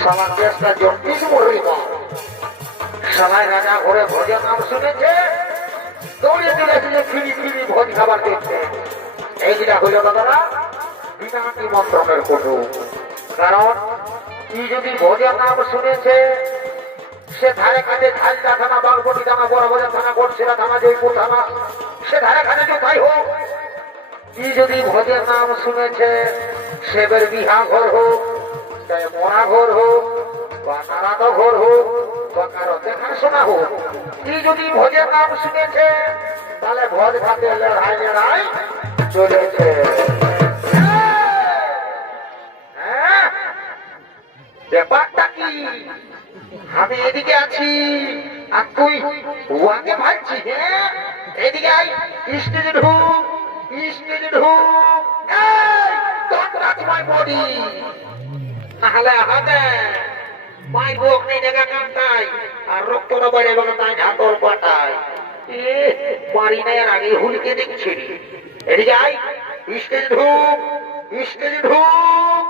সবার দেশটা জন্ডিস মরিবা সবাই রাজা ঘরে ভোজের নাম শুনেছে দৌড়ে দিয়েছিল ফিরি ফিরি ভোজ খাবার দেখতে এইটা হইল দাদারা বিনা নিমন্ত্রণের কটু কারণ কি যদি ভোজের নাম শুনেছে সে ধারে কাছে ঝালদা থানা বাগবটি থানা বড়বাজার থানা গোটছিলা থানা জয়পুর থানা সে ধারে কাছে কোথায় হোক কি যদি ভোজের নাম শুনেছে সেবের বিহা ঘর হোক মরা ঘর হোক বা নারাদ ঘর হোক বা কারো দেখাশোনা হোক কি যদি ভোজের নাম শুনেছে তাহলে ভোজ খাতে লড়াই লড়াই চলেছে ব্যাপারটা কি আমি এদিকে আছি আর তুই ওয়াকে ভাবছি হ্যাঁ এদিকে আই স্টেজে ঢুক স্টেজে ঢুক don't touch my body নাহলে হাতে মাই বুক নেই জায়গা কান্তাই আর রক্ত না বাইরে বাগান তাই ঢাকর পাটাই বাড়ি নাই আর আগে হুলকে দেখছি এদিকে আই স্টেজে ঢুক স্টেজে ঢুক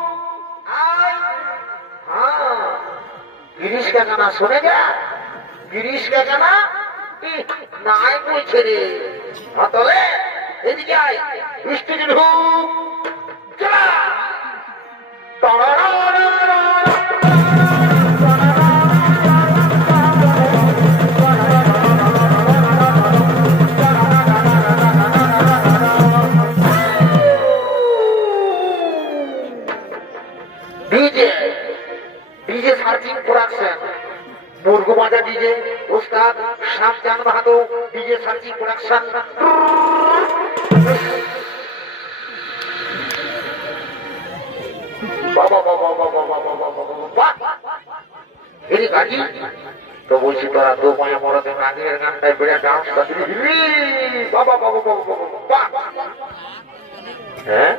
আই হ্যাঁ গিরিশ কা গানা শুনে যা গিরিশ কা গানা নাই বলছে রে তাহলে এদিকে আয় স্টেজে ঢুক চলা ডিজে সার্চিং প্রোডাকশন মুরগুমাজা ডিজে উস্তাদ শামজান বাহাদুর ডিজে সার্চিং প্রোডাকশন বাবা বাবা বাবা বাবা বাবা এই গাড়ি তো বলছি তোরা দু মায়া মরতে নাগিনের গানটায় বেড়ে ডান্স করছিলি বাবা বাবা বাবা বাবা হ্যাঁ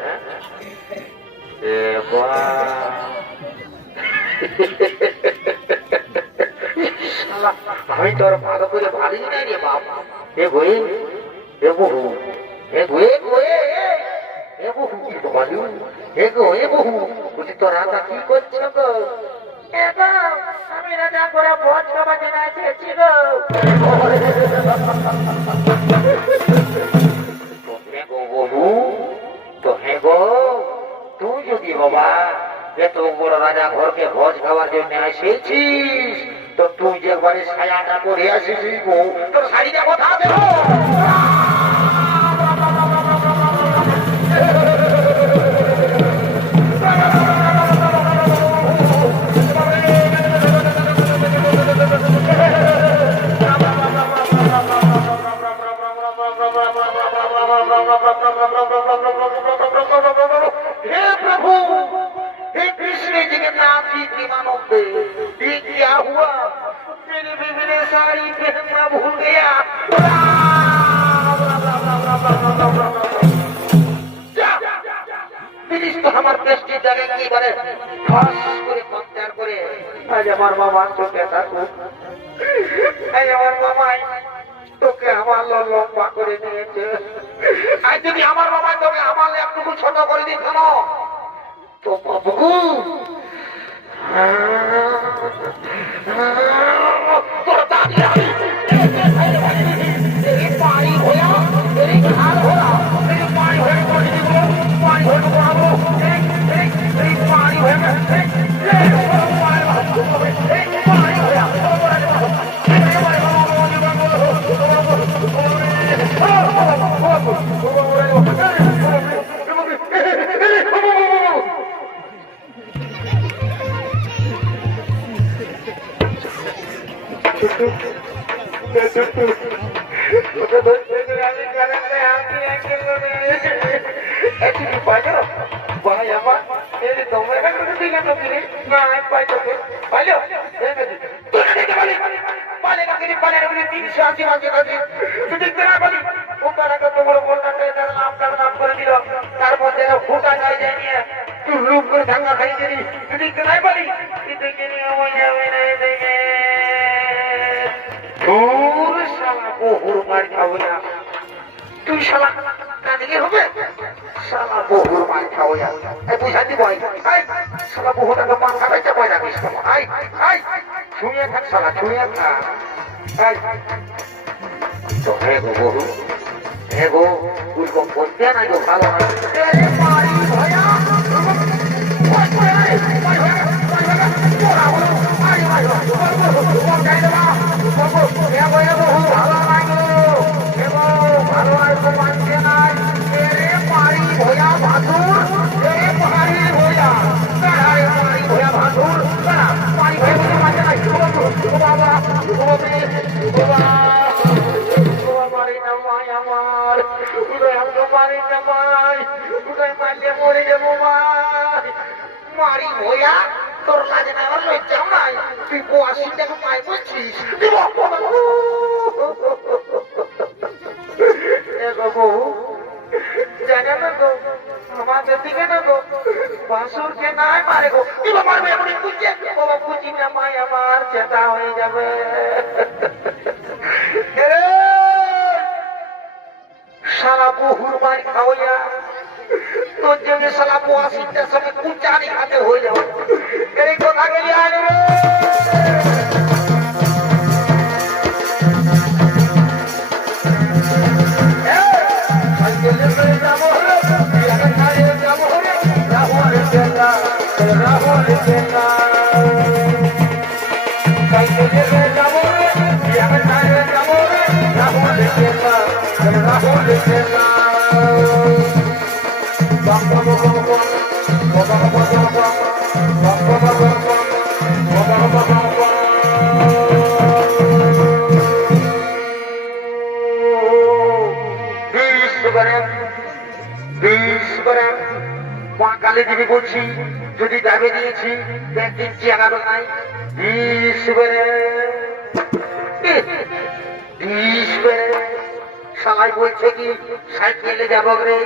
আমি তোর ভালো করে ভালি নাই রে বাবা এ গোয়ে এ বহু এ গোয়ে গোয়ে এ বহু ভালো এ গো এ বহু বলছি তোর রাজা কি করছো গো আমি রাজা করে ভোজ খাবার জন্য এসেছি গো বহু তো হে গো তুই যদি বাবা এত বড় রাজা ঘরকে ভোজ খাওয়ার জন্য এসেছিস তো তুই যে একবারে ছায়াটা করে আসিস তোর শাড়িটা কোথা দেব हे प्रभु हे कृष्ण जगन्नाथ जी प्रेमानंद ये क्या हुआ मेरी बीवी ने साड़ी पहनना भूल गया प्लीज तो हमारे प्रेस्टीज जगह की बारे फास करे कंपेयर करे आज हमार मामा तो कहता तू आज हमार मामा তোকে আমার লম্বা করে নিয়েছে আর যদি আমার বাবা তোকে আমার একটু ছোট করে দিত কেন তো বাবু তোর দাদি পানি হয়ে ঘাল হয়ে পানি হয়ে পানি হয়ে পানি হয়ে তার মধ্যে ফুটা যায় নিয়ে তুই রূপ করে ভাঙা খাই দিলি যদি নাই বলি বহুর মার খাবো না তুই শালা কাঁদিকে হবে শালা বহুর মার খাবো না বুঝাতে বল শালা বহুটাকে মাথাটাই চাপাই রাখিস না আই আই ছুঁয়ে থাক শালা ছুঁয়ে থাক আই তো হে গো বহু হে গো উল্কম করতে নাই গো ভালো না এরে মারি ভয়া ওই ওই ওই তোরা বলো আই আই ও যাই না বাবু হে বহু ভালো নাই গো হে গো ভালো নাই তো মানছে নাই এরে মারি ভয়া বাদুর এরে মারি ভয়া তাই মারি ভয়া বাদুর তারা মারি ভয়া মানছে নাই ও বাবা ও বাবা মারি না মাই আমার উদয় আমাকে মারি না মাই উদয় মারলে মরে যাবো মাই মারি ভয়া তোর লাগে না আমার লজ্জাও নাই তুই বসিটাকে মাই বলছিস বহু জায়গা না গো আমাদের দিকে না গো বাসুরকে নাই মারে গো এবার মারবে এমনি বুঝছে বাবা বুঝি না মাই আমার চেতা হয়ে যাবে সারা বহুর মারি খাওয়া তোর জন্য সারা বসিটার সঙ্গে কুচারি খাতে হয়ে যাবে এই কথা গেলে আসবে কালী দেবী বলছি যদি দাবি দিয়েছি ব্যাংকিং জানানো নাই সবাই বলছে কি সাইকেলে যাবো রে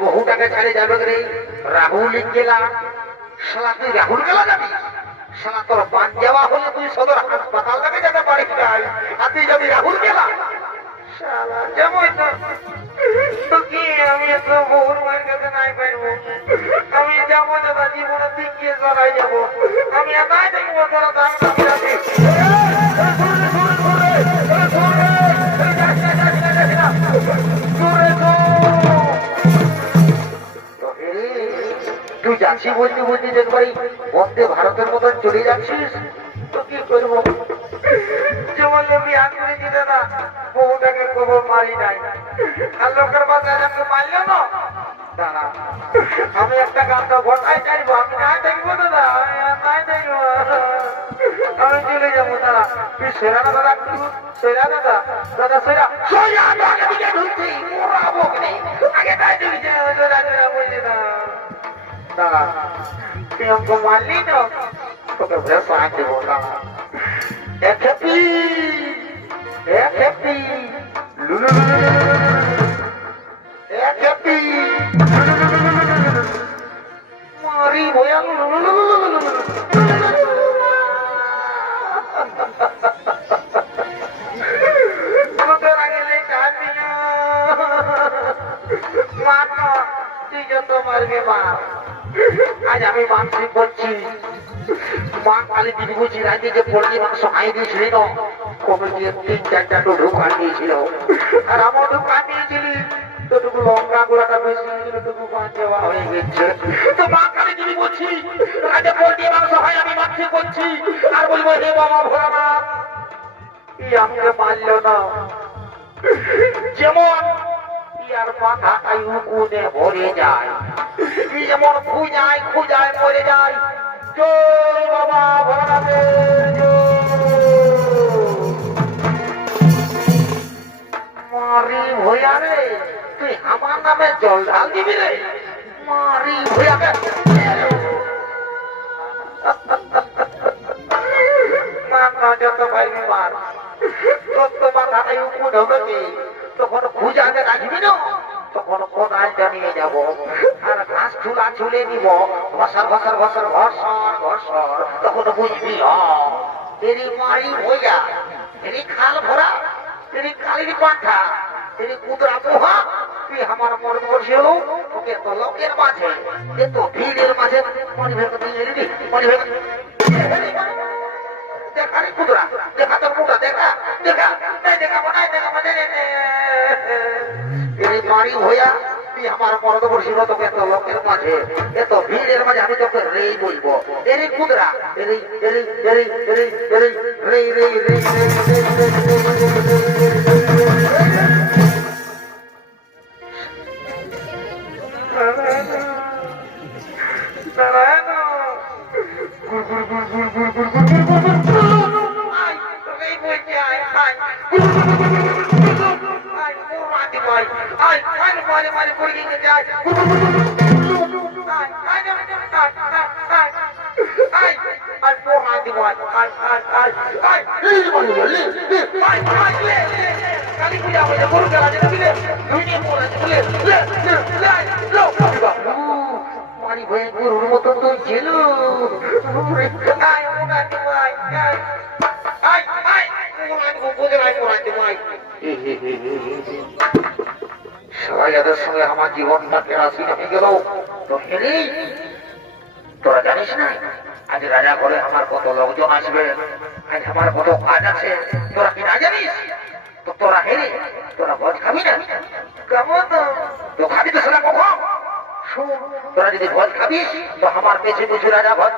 বহুটাকে ছাড়ে যাবে রে রাহুল গেলা শালা তুই রাহুল গেলা যাবি শালা তোর বান যাওয়া হলে তুই সদর হাসপাতাল থেকে যেতে পারিস নাই আর তুই যাবি রাহুল গেলা শালা যেমন কি আমি এত বহুর মায়ের কাছে নাই পারবো আমি যাবো দাদা জীবনের দিক গিয়ে চলাই যাবো আমি একাই দেখবো তোরা দাম দামি রাখি তুই যাচ্ছি বলতে বলতে দেখবাই বন্দে ভারতের মতন চলে যাচ্ছিস তো কি করবো যেমন বিয়া করে দিতে না বহুটাকে খবর মারি নাই আর লোকের বাসায় আমাকে মারলো না দাঁড়া আমি একটা গানটা ঘটাই চাইবো আমি নাই দেখবো দাদা নাই দেখবো আমি চলে যাবো দাদা তুই সেরা না দাদা সেরা দাদা দাদা সেরা সোজা আগে দিকে ঢুকছি মোড়াবো আগে তাই দিকে বুঝলি না দাদা তুই আমাকে মারলি তো তোকে ভেসা দেবো দাদা Happy, happy, lulu, happy, mari boyang lulu. Kau lagi lekat niya, mana? Tiga tu marge mar. Aja kami mangsi bocci. মা কালী দিদি বুঝি রাতে যে পোলট্রি মাংস খাই দিয়েছিল না কবে দিয়ে 3-4টা তো ঢোকান দিয়েছিল আর আমার ঢোকান দিয়েছিলি তোটুকু লঙ্কা গুলাটা বেশি হয়েছিল টুকু দেওয়া হয়ে গেছে তো মা কালী দিদি বলছি রাতে পোলট্রি মাংস খাই আমি মাংস করছি আর বলবো হে বাবা ভোলানাথ ই আমাকে মারল না যেমন ইয়ার মাথাটাই উকুনে ভরে যায় ই যেমন খুঁজায় খুঁজায় মরে যায় জয় বাবা ভোলানাথের মারি ভয়া রে তুই আমার নামে জল ঢাল দিবি রে মারি ভয়াকে না যত পাইবি মার তোর তো মাথাটাই উকুন হবে কি তখন খুঁজাতে রাখবি না তখন কোদালটা নিয়ে যাব আর ঘাস চুলা চুলে নিব ঘসর ঘসর ঘসর ঘসর ঘসর তখন বুঝবি তেরি মারি ভইয়া তেরি খাল ভরা তেরি কালির পাঠা তেরি কুদরা পোহা তুই আমার মন বসেও এত লোকের মাঝে এত ভিড়ের মাঝে মনি ভেবে নিয়ে এলি মনি ভেবে দেখা রে কুদরা দেখা তোর মুখটা দেখা দেখা দেখা মনে এই মারি হইয়া তুই আমার মরদ বসিল তোকে এত লোকের মাঝে এত ভিড়ের মাঝে আমি তোকে রেই বলবো এরি কুদরা এরি এরি এরি এরি এরি রে রে রে গরুর মতো তুই ছিল সবাই এদের সঙ্গে আমার জীবনটা কেরাসি হয়ে গেল তো হেরি তোরা জানিস না আজ রাজা ঘরে আমার কত লোকজন আসবে আজ আমার কত কাজ আছে তোরা কি না জানিস তো তোরা হেরি তোরা ভোজ খাবি না কেমন তো খাবি তো সেটা কখন তোরা যদি ভোজ খাবিস তো আমার পেছনে পিছু রাজা ভোজ